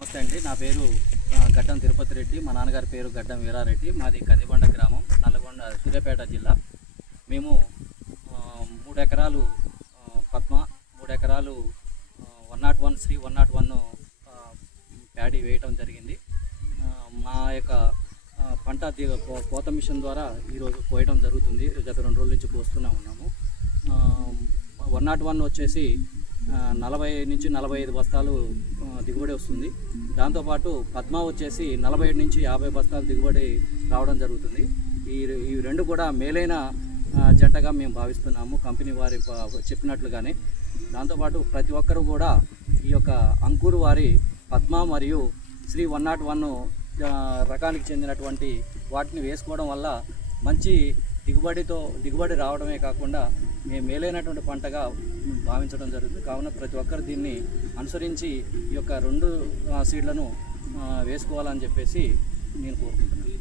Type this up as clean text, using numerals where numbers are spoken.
నమస్తే అండి. నా పేరు గడ్డం తిరుపతి రెడ్డి. మా నాన్నగారి పేరు గడ్డం వీరారెడ్డి. మాది కందికొండ గ్రామం, నల్లగొండ, సూర్యాపేట జిల్లా. మేము 3 ఎకరాలు పద్మ, 3 ఎకరాలు 101 శ్రీ 101 ప్యాడీ వేయటం జరిగింది. మా యొక్క పంట కోత మిషన్ ద్వారా ఈరోజు కోయటం జరుగుతుంది. గత 2 రోజుల నుంచి కోస్తూనే ఉన్నాము. 101 వచ్చేసి 40 నుంచి 45 బస్తాలు దిగుబడి వస్తుంది. దాంతోపాటు పద్మ వచ్చేసి 47 నుంచి 50 బస్తాలు దిగుబడి రావడం జరుగుతుంది. ఈ రెండు కూడా మేలైన జంటగా మేము భావిస్తున్నాము, కంపెనీ వారి చెప్పినట్లుగానే. దాంతోపాటు ప్రతి ఒక్కరూ కూడా ఈ యొక్క అంకుర్ వారి పద్మ మరియు శ్రీ 101 రకానికి చెందినటువంటి వాటిని వేసుకోవడం వల్ల మంచి దిగుబడి రావడమే కాకుండా మేము మేలైనటువంటి పంటగా భావించడం జరుగుతుంది. కావున ప్రతి ఒక్కరు దీన్ని అనుసరించి ఈ యొక్క 2 సీడ్లను వేసుకోవాలని చెప్పేసి నేను కోరుకుంటున్నాను.